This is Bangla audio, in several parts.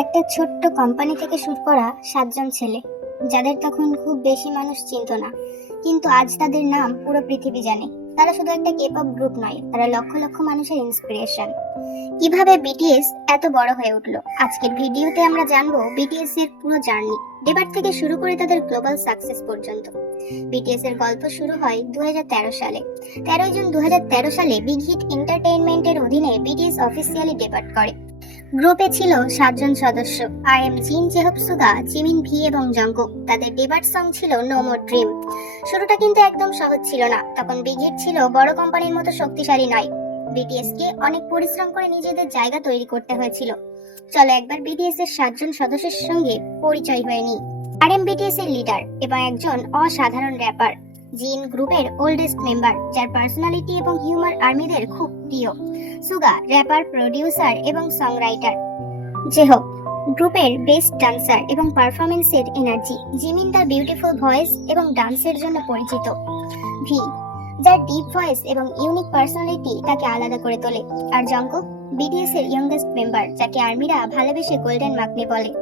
একটা ছোট্ট কোম্পানি থেকে শুরু করা 7জন ছেলে, যাদের তখন খুব বেশি মানুষ চিনত না, কিন্তু আজ তাদের নাম পুরো পৃথিবী জানে। তারা শুধু একটা কেপপ গ্রুপ নয়, তারা লক্ষ লক্ষ মানুষের ইন্সপিরেশন। কিভাবে বিটিএস এত বড় হয়ে উঠলো, আজকের ভিডিওতে আমরা জানবো বিটিএস এর পুরো জার্নি, ডেবার থেকে শুরু করে তাদের গ্লোবাল সাকসেস পর্যন্ত। বিটিএস এর গল্প শুরু হয় 2013 সালে। 13 জুন 2013 সালে বিগ হিট এন্টারটেইনমেন্টের অধীনে বিটিএস অফিসিয়ালি ডেবার্ট করে। গ্রুপে ছিল 7জন সদস্য, RM, জিন, জেহব, সুগা, জিমিন, ভি এবং জঙ্কুক। তাদের ডেবার্ট সং ছিল নো মোর ড্রিম। শুরুটা কিন্তু একদম সহজ ছিল না। তখন বিগ হিট ছিল বড় কোম্পানির মতো শক্তিশালী নয়। বিটিএস কে অনেক পরিশ্রম করে নিজেদের জায়গা তৈরি করতে হয়েছিল। চলো একবার বিটিএস এর 7জন সদস্যের সঙ্গে পরিচয় হয়ে নিই। RM বিটিএস এর লিডার এবং একজন অসাধারণ র্যাপার। জিন গ্রুপের ওল্ডেস্ট মেম্বার, যার পার্সোনালিটি এবং হিউমার আর্মিদের খুব প্রিয়। সুগা র্যাপার, প্রোডিউসার এবং সংরাইটার। জেহব গ্রুপের বেস্ট ডান্সার এবং পারফরমেন্সের এনার্জি। জিমিন তার বিউটিফুল ভয়েস এবং ডান্সের জন্য পরিচিত। ভি যার ডিপ ভয়েস এবং ইউনিক পার্সোনালিটি তাকে আলাদা করে তোলে। আর জঙ্কুক বিটিএস এর ইয়ংগেস্ট মেম্বার, যাকে আর্মিরা ভালোবেসে গোল্ডেন মাকনি বলে।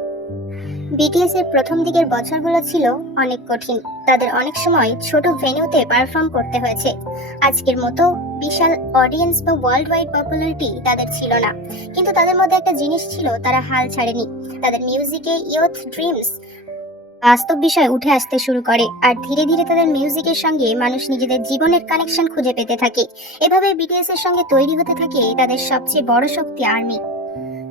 বিটিএস এর প্রথম দিকের বছরগুলো ছিল অনেক কঠিন। তাদের অনেক সময় ছোট ভেন্যুতে পারফর্ম করতে হয়েছে। আজকের মতো বিশাল অডিয়েন্স বা ওয়ার্ল্ড ওয়াইড পপুলারিটি তাদের ছিল না, কিন্তু তাদের মধ্যে একটা জিনিস ছিল, তারা হাল ছাড়েনি। তাদের মিউজিকে ইয়ুথ ড্রিমস বাস্তব বিষয় উঠে আসতে শুরু করে, আর ধীরে ধীরে তাদের মিউজিকের সঙ্গে মানুষ নিজেদের জীবনের কানেকশন খুঁজে পেতে থাকে। এভাবে বিটিএস এর সঙ্গে তৈরি হতে থাকে তাদের সবচেয়ে বড় শক্তি আর্মি।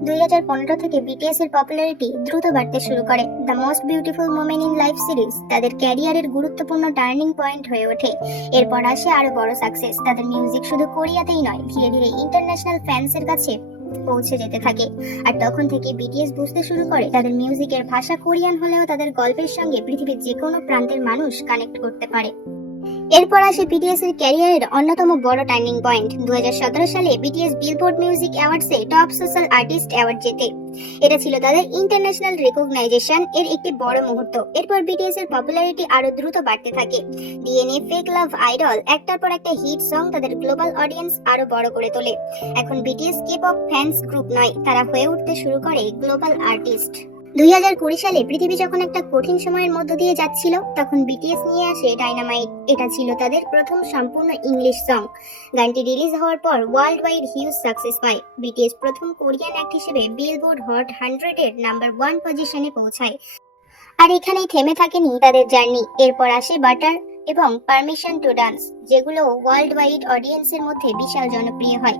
2015 থেকে বিটিএস এর পপুলারিটি দ্রুত বাড়তে শুরু করে। The most beautiful moment in life series তাদের ক্যারিয়ারের গুরুত্বপূর্ণ টার্নিং পয়েন্ট হয়ে ওঠে। এরপর আসে আরো বড় সাকসেস। তাদের মিউজিক শুধু কোরিয়াতেই নয়, ধীরে ধীরে ইন্টারন্যাশনাল ফ্যান্সের কাছে পৌঁছে যেতে থাকে। আর তখন থেকে বিটিএস বুঝতে শুরু করে তাদের মিউজিকের ভাষা কোরিয়ান হলেও তাদের গল্পের সঙ্গে পৃথিবীর যে কোনো প্রান্তের মানুষ কানেক্ট করতে পারে। এরপর আসে বিটিএস এর ক্যারিয়ারের অন্যতম বড় টার্নিং পয়েন্ট। 2017 সালে বিটিএস বিলবোর্ড মিউজিক অ্যাওয়ার্ডসে টপ সোশ্যাল আর্টিস্ট অ্যাওয়ার্ড জেতে। এটা ছিল তাদের ইন্টারন্যাশনাল রেকগনাইজেশন এর একটি বড় মুহূর্ত। এরপর বিটিএস এর পপুলারিটি আরো দ্রুত বাড়তে থাকে। ডিএনএ, ফেক লাভ, আইডল, একটার পর একটা হিট সং তাদের গ্লোবাল অডিয়েন্স আরো বড় করে তোলে। এখন বিটিএস কেপপ ফ্যান্স গ্রুপ নয়, তারা হয়ে উঠতে শুরু করে গ্লোবাল আর্টিস্ট। 2020 সালে পৃথিবী যখন একটা কঠিন সময়ের মধ্য দিয়ে যাচ্ছিল, তখন বিটিএস নিয়ে আসে ডাইনামাইট। এটা ছিল তাদের প্রথম সম্পূর্ণ ইংলিশ সং। গানটি রিলিজ হওয়ার পর ওয়ার্ল্ড ওয়াইড হিউজ সাকসেস পায়। বিটিএস প্রথম কোরিয়ান অ্যাক্ট হিসেবে বিলবোর্ড হট 100 এর নাম্বার 1 পজিশনে পৌঁছায়। আর এখানেই থেমে থাকেনি তাদের জার্নি। এরপর আসে বাটার এবং পারমিশন টু ডান্স, যেগুলো ওয়ার্ল্ড ওয়াইড অডিয়েন্সের মধ্যে বিশাল জনপ্রিয় হয়।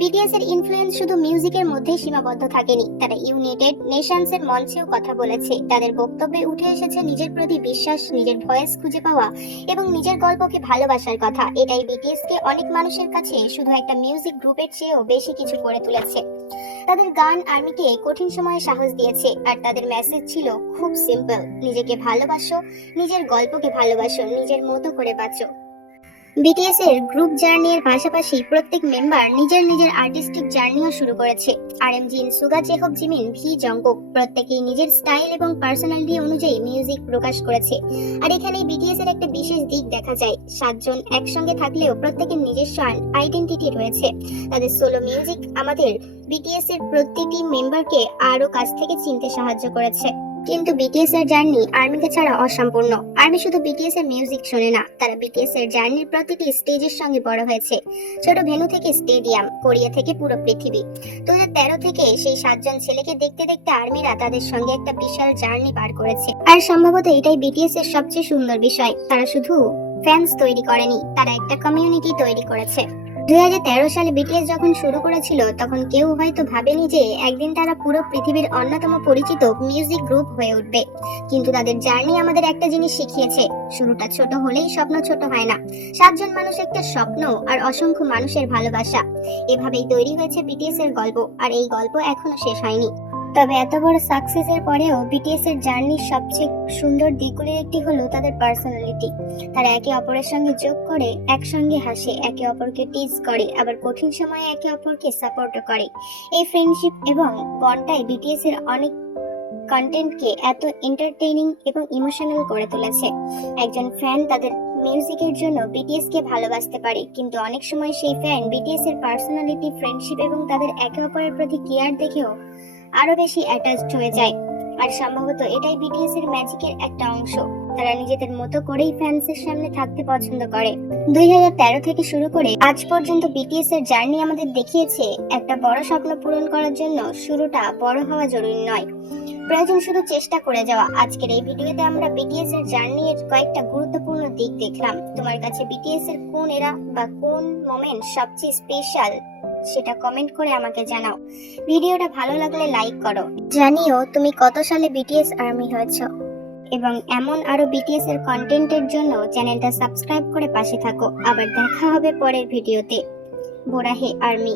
বিটিএস এর ইনফ্লুয়েন্স শুধু মিউজিকের মধ্যেই সীমাবদ্ধ থাকেনি, তারা ইউনাইটেড নেশনস এর মঞ্চেও কথা বলেছে। তাদের বক্তব্যে উঠে এসেছে নিজের প্রতি বিশ্বাস, নিজের ভয়েস খুঁজে পাওয়া এবং নিজের গল্পকে ভালোবাসার কথা। এটাই বিটিএস কে অনেক মানুষের কাছে শুধু একটা মিউজিক গ্রুপের চেয়েও বেশি কিছু করে তুলেছে। তাদের গান আর্মিকে কঠিন সময়ে সাহস দিয়েছে, আর তাদের মেসেজ ছিল খুব সিম্পল: নিজেকে ভালোবাসো, নিজের গল্পকে ভালোবাসো, নিজের মতো করে বাঁচো। বিটিএস এর গ্রুপ জার্নির পাশাপাশি প্রত্যেক মেম্বার নিজের নিজের আর্টিস্টিক জার্নিও শুরু করেছে। RM, জিন, সুগা, জেহব, জিমিন, ভি, জঙ্কুক প্রত্যেকেই নিজের স্টাইল এবং পার্সোনালিটি অনুযায়ী মিউজিক প্রকাশ করেছে। আর এখানেই বিটিএস এর একটা বিশেষ দিক দেখা যায়। 7জন একসঙ্গে থাকলেও প্রত্যেকের নিজস্ব আইডেন্টিটি রয়েছে। তাদের সোলো মিউজিক আমাদের বিটিএস এর প্রতিটি মেম্বারকে আরো কাছ থেকে চিনতে সাহায্য করেছে। কিন্তু বিটিএস এর জার্নি আর্মিকে ছাড়া অসম্পূর্ণ। আর্মি শুধু বিটিএস এর মিউজিক শোনে না, তারা বিটিএস এর জার্নির প্রতিটি স্টেজের সঙ্গে বড় হয়েছে। ছোট ভেন্যু থেকে স্টেডিয়াম, কোরিয়া থেকে পুরো পৃথিবী। 2013 থেকে সেই 7জন ছেলেকে দেখতে দেখতে আর্মিরা তাদের সঙ্গে একটা বিশাল জার্নি পার করেছে। আর সম্ভবত এটাই বিটিএস এর সবচেয়ে সুন্দর বিষয়, তারা শুধু ফ্যান্স তৈরি করেনি, তারা একটা কমিউনিটি তৈরি করেছে। 2013 সালে বিটিএস যখন শুরু করেছিল, তখন কেউ হয়তো ভাবেনি যে একদিন তারা পুরো পৃথিবীর অন্যতম পরিচিত মিউজিক গ্রুপ হয়ে উঠবে। কিন্তু তাদের জার্নি আমাদের একটা জিনিস শিখিয়েছে: শুরুটা ছোট হলেই স্বপ্ন ছোট হয় না। 7জন মানুষ একটা স্বপ্ন, আর অসংখ্য মানুষের ভালোবাসা। এভাবেই তৈরি হয়েছে বিটিএস এর গল্প, আর এই গল্প এখনো শেষ হয়নি। তবে এত বড় সাকসেসের পরেও বিটিএস এর জার্নির সবচেয়ে সুন্দর দিকগুলির একটি হলো তাদের পার্সোনালিটি। তারা একে অপরের সঙ্গে যোগ করে, একসঙ্গে হাসে, একে অপরকে টিজ করে, আবার কঠিন সময়ে একে অপরকে সাপোর্টও করে। এই ফ্রেন্ডশিপ এবং বন্ডটাই বিটিএস এর অনেক কন্টেন্টকে এত এন্টারটেইনিং এবং ইমোশনাল করে তুলেছে। একজন ফ্যান তাদের মিউজিকের জন্য বিটিএস কে ভালোবাসতে পারে, কিন্তু অনেক সময় সেই ফ্যান বিটিএস এর পার্সোনালিটি, ফ্রেন্ডশিপ এবং তাদের একে অপরের প্রতি কেয়ার দেখেও আরো বেশি অ্যাটাচড হয়ে যায়। আর সম্ভবত এটাই বিটিএস এর ম্যাজিকের একটা অংশ। তারা নিজেদের মতো করেই ফ্যান্সের সামনে থাকতে পছন্দ করে। 2013 থেকে শুরু করে আজ পর্যন্ত বিটিএস এর জার্নি আমাদের দেখিয়েছে একটা বড় স্বপ্ন পূরণ করার জন্য শুরুটা বড় হওয়া জরুরি নয়, প্রয়োজন শুধু চেষ্টা করে যাওয়া। আজকের এই ভিডিওতে আমরা বিটিএস এর জার্নি এর কয়েকটা গুরুত্বপূর্ণ দিক দেখলাম। তোমার কাছে বিটিএস এর কোন এরা বা কোন মোমেন্ট সবচেয়ে স্পেশাল সেটা কমেন্ট করে আমাকে জানাও। ভিডিওটা ভালো লাগলে লাইক করো, জানিও তুমি কত সালে বিটিএস আর্মি হয়েছো, এবং এমন আরো বিটিএস এর কন্টেন্টের জন্য চ্যানেলটা সাবস্ক্রাইব করে পাশে থাকো। আবার দেখা হবে পরের ভিডিওতে। বোরাহে আর্মি।